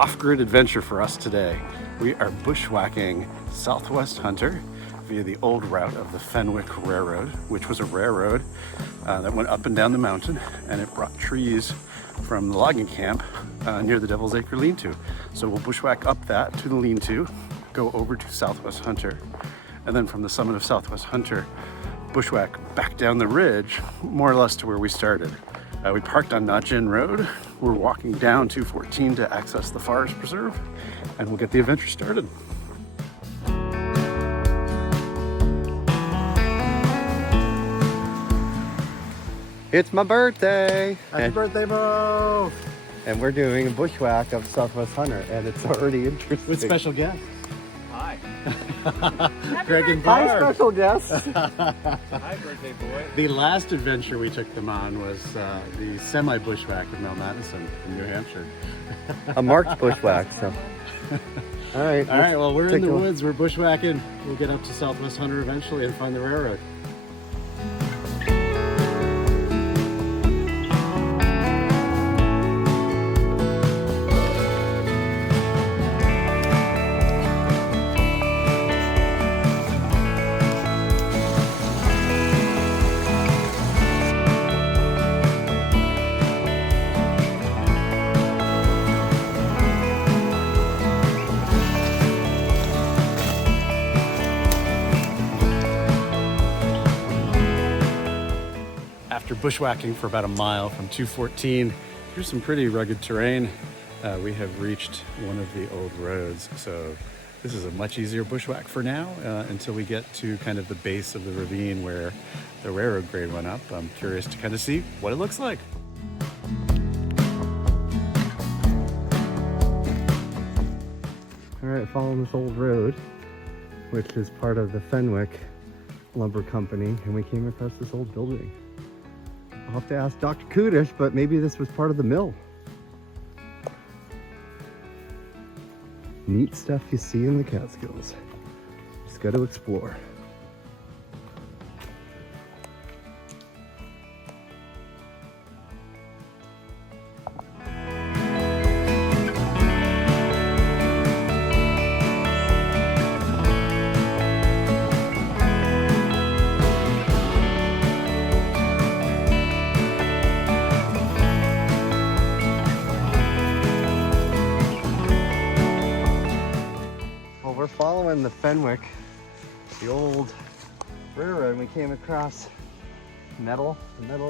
off-grid adventure for us today. We are bushwhacking Southwest Hunter via the old route of the Fenwick Railroad, which was a railroad that went up and down the mountain, and it brought trees from the logging camp near the Devil's Acre lean-to. So we'll bushwhack up that to the lean-to, go over to Southwest Hunter, and then from the summit of Southwest Hunter, bushwhack back down the ridge, more or less to where we started. We parked on Notch Inn Road. We're walking down 214 to access the Forest Preserve, and we'll get the adventure started. It's my birthday! Happy birthday, Mo! And we're doing a bushwhack of Southwest Hunter, and it's already interesting. With special guests. Hi. Greg and Hi, Barb. special guest! Hi, birthday boy. The last adventure we took them on was the semi-bushwhack of Mount Madison in New Hampshire. A marked bushwhack, so. All right, Well, we're in the woods, we're bushwhacking. We'll get up to Southwest Hunter eventually and find the railroad. After bushwhacking for about a mile from 214 through some pretty rugged terrain, we have reached one of the old roads. So this is a much easier bushwhack for now until we get to kind of the base of the ravine where the railroad grade went up. I'm curious to kind of see what it looks like. All right, following this old road, which is part of the Fenwick Lumber Company, and we came across this old building. I'll have to ask Dr. Kudish, but maybe this was part of the mill. Neat stuff you see in the Catskills. Just got to explore. We're following the Fenwick, the old railroad, and we came across nettle, I don't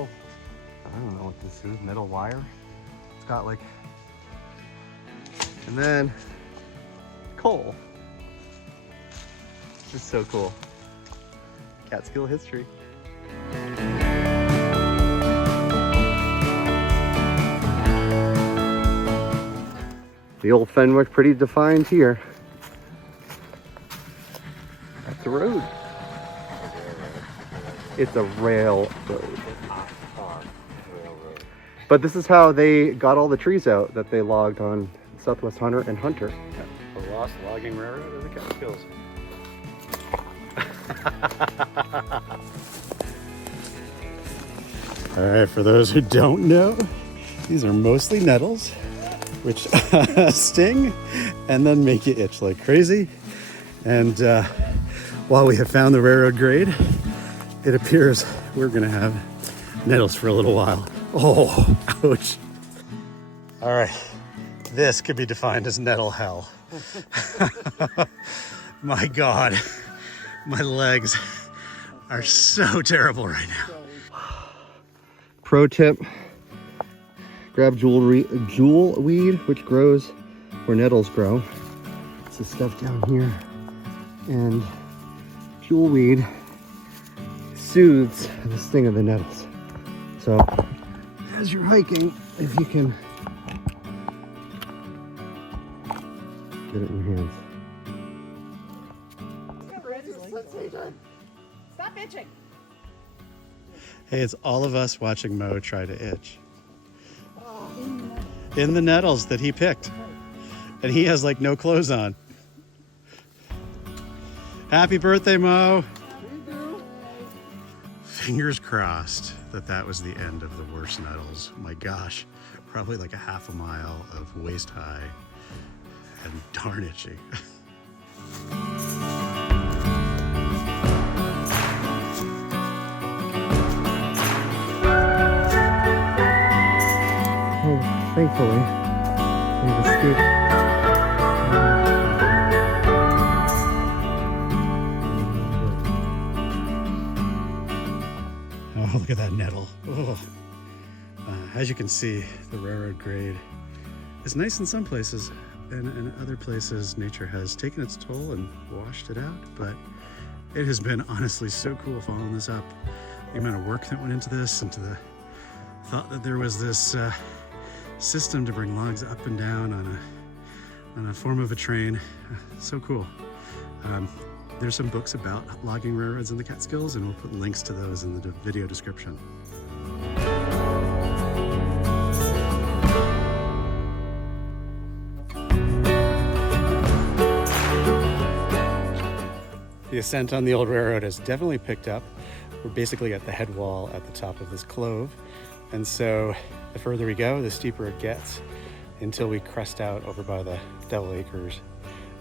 know what this is, metal wire. It's got like, and then coal. It's so cool. Catskill history. The old Fenwick, pretty defined here. The road. It's a railroad. But this is how they got all the trees out that they logged on Southwest Hunter and Hunter. The lost logging railroad of the Catskills. All right, for those who don't know, these are mostly nettles, which sting and then make you itch like crazy. And while we have found the railroad grade, it appears we're gonna have nettles for a little while. Oh, ouch. All right, this could be defined as nettle hell. My God, my legs are so terrible right now. Pro tip, grab jewel weed, which grows where nettles grow. It's the stuff down here. And jewel weed soothes the sting of the nettles. So as you're hiking, if you can get it in your hands. Stop itching. Hey, it's all of us watching Mo try to itch. In the nettles that he picked. And he has like no clothes on. Happy birthday, Mo. Fingers crossed that that was the end of the worst nettles. My gosh, probably like a half a mile of waist high and darn itchy. Oh, thankfully, we've escaped. Oh, look at that nettle. Oh. As you can see, the railroad grade is nice in some places, and in other places nature has taken its toll and washed it out, but it has been honestly so cool following this up. The amount of work that went into this, and to the thought that there was this system to bring logs up and down on a form of a train. So cool. There's some books about logging railroads in the Catskills, and we'll put links to those in the video description. The ascent on the old railroad has definitely picked up. We're basically at the head wall at the top of this clove. And so the further we go, the steeper it gets until we crest out over by the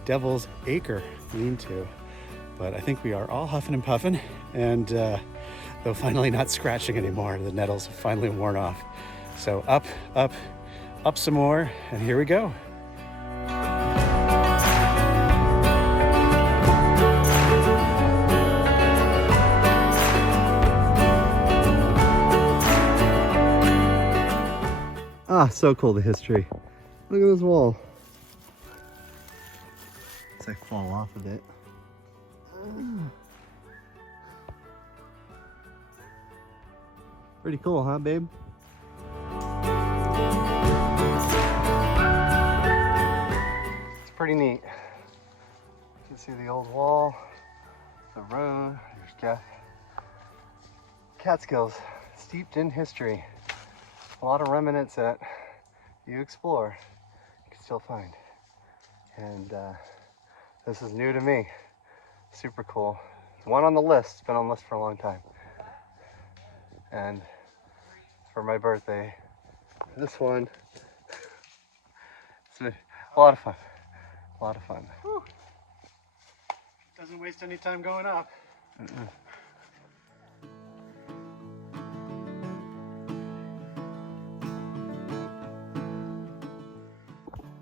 Devil's Acre lean-to. But I think we are all huffing and puffing, and though finally not scratching anymore, the nettles have finally worn off. So up, up, up some more, and here we go. Ah, so cool, the history. Look at this wall. It's like fall off of it. Pretty cool, huh, babe? It's pretty neat. You can see the old wall, the road. There's Catskills, steeped in history. A lot of remnants that you explore, you can still find. And this is new to me. Super cool. It's one on the list. It's been on the list for a long time. And for my birthday, this one, it's been a lot of fun. A lot of fun. Whew. Doesn't waste any time going up.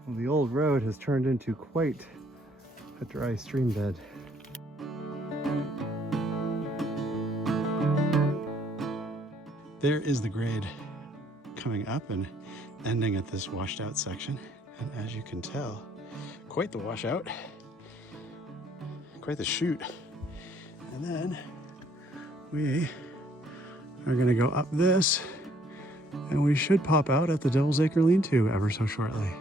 Well, the old road has turned into quite a dry stream bed. There is the grade coming up and ending at this washed out section. And as you can tell, quite the washout, quite the chute. And then we are gonna go up this, and we should pop out at the Devil's Acre lean-to ever so shortly.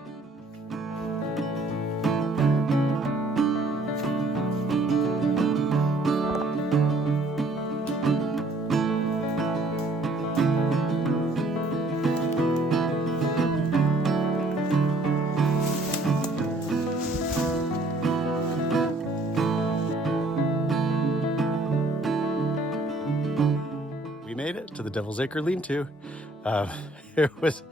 Made it to the Devil's Acre lean-to. It was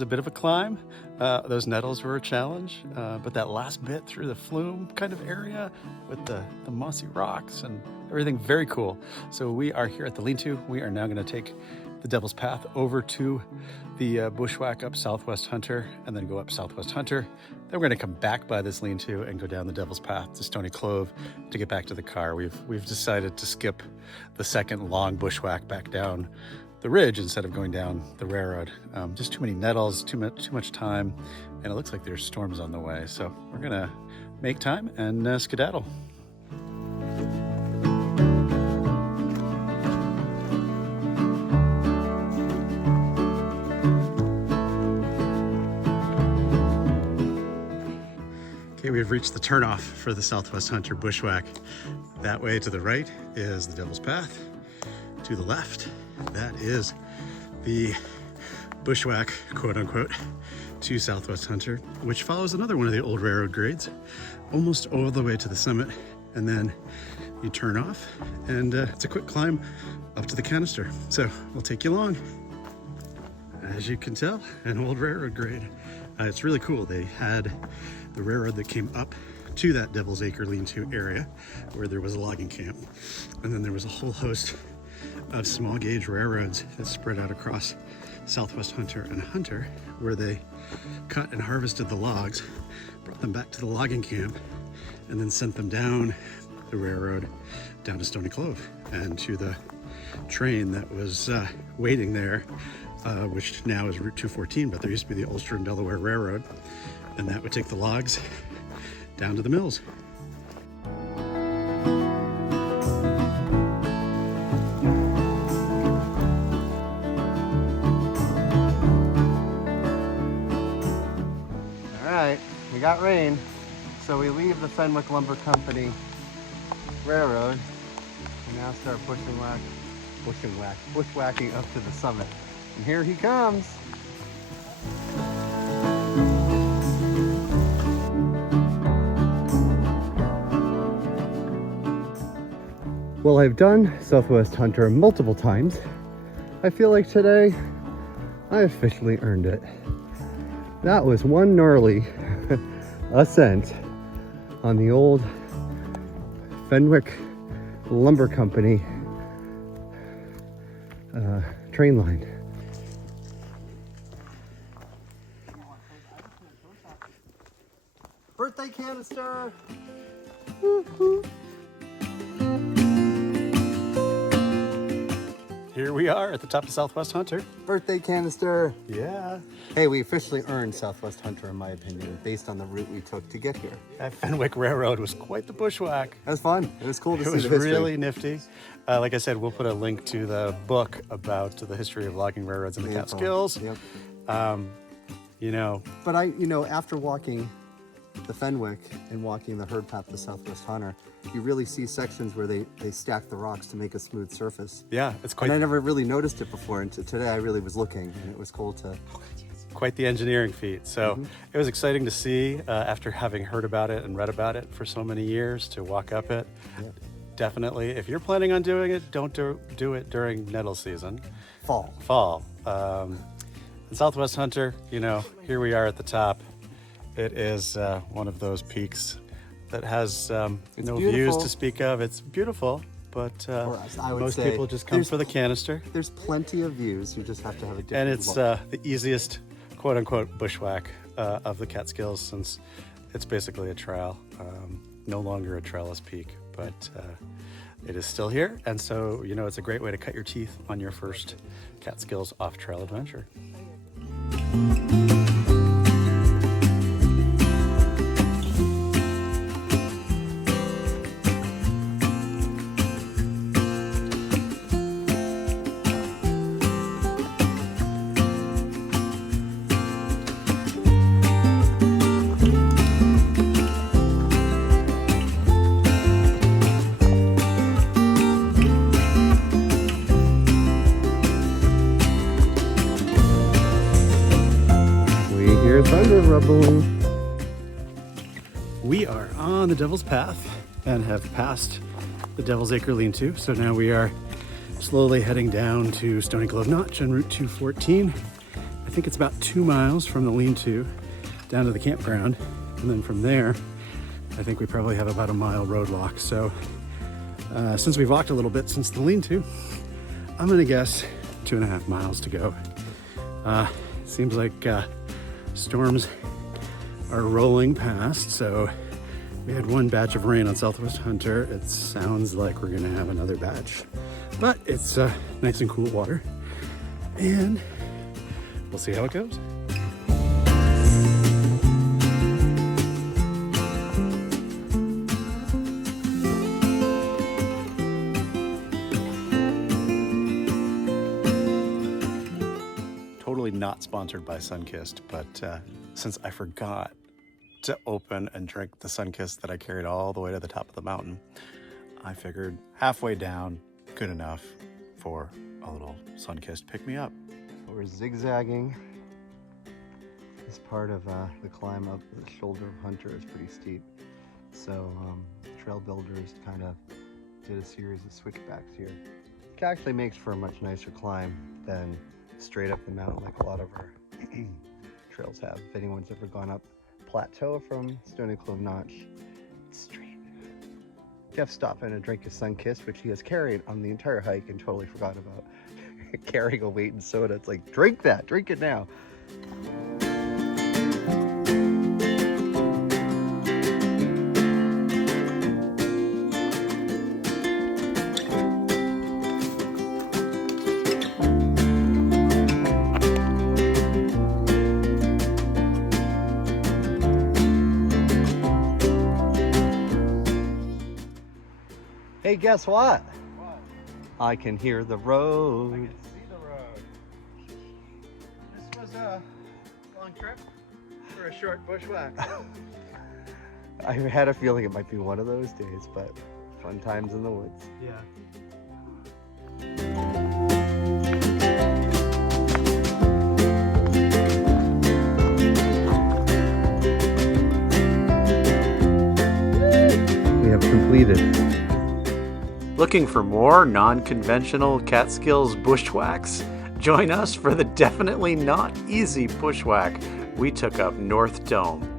a bit of a climb. Those nettles were a challenge, but that last bit through the flume kind of area with the mossy rocks and everything, very cool. So we are here at the lean-to. We are now going to take the Devil's Path over to the bushwhack up Southwest Hunter, and then go up Southwest Hunter. Then we're going to come back by this lean-to and go down the Devil's Path to Stony Clove to get back to the car. We've decided to skip the second long bushwhack back down the ridge instead of going down the railroad. Just too many nettles, too much time, and it looks like there's storms on the way. So we're going to make time and skedaddle. Okay, we've reached the turnoff for the Southwest Hunter bushwhack. That way to the right is the Devil's Path. To the left, that is the bushwhack, quote unquote, to Southwest Hunter, which follows another one of the old railroad grades, almost all the way to the summit. And then you turn off, and it's a quick climb up to the canister. So we'll take you along. As you can tell, an old railroad grade. It's really cool. They had the railroad that came up to that Devil's Acre lean-to area where there was a logging camp. And then there was a whole host of small gauge railroads that spread out across Southwest Hunter and Hunter, where they cut and harvested the logs, brought them back to the logging camp, and then sent them down the railroad down to Stony Clove and to the train that was waiting there, which now is Route 214, but there used to be the Ulster and Delaware Railroad, and that would take the logs down to the mills. All right, we got rain, so we leave the Fenwick Lumber Company Railroad and now start bushwhacking up to the summit. And here he comes. Well, I've done Southwest Hunter multiple times. I feel like today I officially earned it. That was one gnarly ascent on the old Fenwick Lumber Company train line. Birthday canister! Woo-hoo. Here we are at the top of Southwest Hunter. Birthday canister! Yeah. Hey, we officially earned Southwest Hunter, in my opinion, based on the route we took to get here. That Fenwick Railroad was quite the bushwhack. That was fun. It was cool to see It was the history. really nifty. Like I said, we'll put a link to the book about the history of logging railroads in the Catskills. Yep. You know, But after walking the Fenwick and walking the herd path to Southwest Hunter, you really see sections where they stack the rocks to make a smooth surface. yeah, it's And I quite never really noticed it before, and today I really was looking, and it was cool to... quite the engineering feat. So it was exciting to see after having heard about it and read about it for so many years to walk up it. Yeah. Definitely, if you're planning on doing it, don't do it during nettle season. Fall. In Southwest Hunter, you know, here we are at the top. It is one of those peaks that has no views beautiful. to speak of. It's beautiful, but For us, I would most say people just come for the canister. There's plenty of views, you just have to have a different And it's look. the easiest quote-unquote bushwhack of the Catskills, since it's basically a trail. No longer a trailless peak, but it is still here. And so, you know, it's a great way to cut your teeth on your first Catskills off-trail adventure. We hear thunder rumbling. We are on the Devil's Path and have passed the Devil's Acre lean-to. So now we are slowly heading down to Stony Clove Notch on Route 214. I think it's about 2 miles from the lean-to down to the campground. And then from there, I think we probably have about a mile road walk. So since we've walked a little bit since the lean-to, I'm gonna guess 2.5 miles to go. Seems like storms are rolling past, so we had one batch of rain on Southwest Hunter. It sounds like we're gonna have another batch, but it's nice and cool water, and we'll see how it goes. Totally not sponsored by Sunkist, but since I forgot to open and drink the Sunkist that I carried all the way to the top of the mountain, I figured halfway down, good enough for a little Sunkist pick-me-up. We're zigzagging. This part of the climb up the shoulder of Hunter is pretty steep. So trail builders kind of did a series of switchbacks here. It actually makes for a much nicer climb than straight up the mountain like a lot of our trails have. If anyone's ever gone up plateau from Stony Clove Notch. Straight. Jeff stopped in to drink his sun-kissed, which he has carried on the entire hike and totally forgot about. Carrying a weight in soda. It's like, drink that, drink it now. Hey, guess what? What? I can hear the road. I can see the road. This was a long trip for a short bushwhack. I had a feeling it might be one of those days, but fun times in the woods. Yeah. We have completed. Looking for more non-conventional Catskills bushwhacks? Join us for the definitely not easy bushwhack we took up North Dome.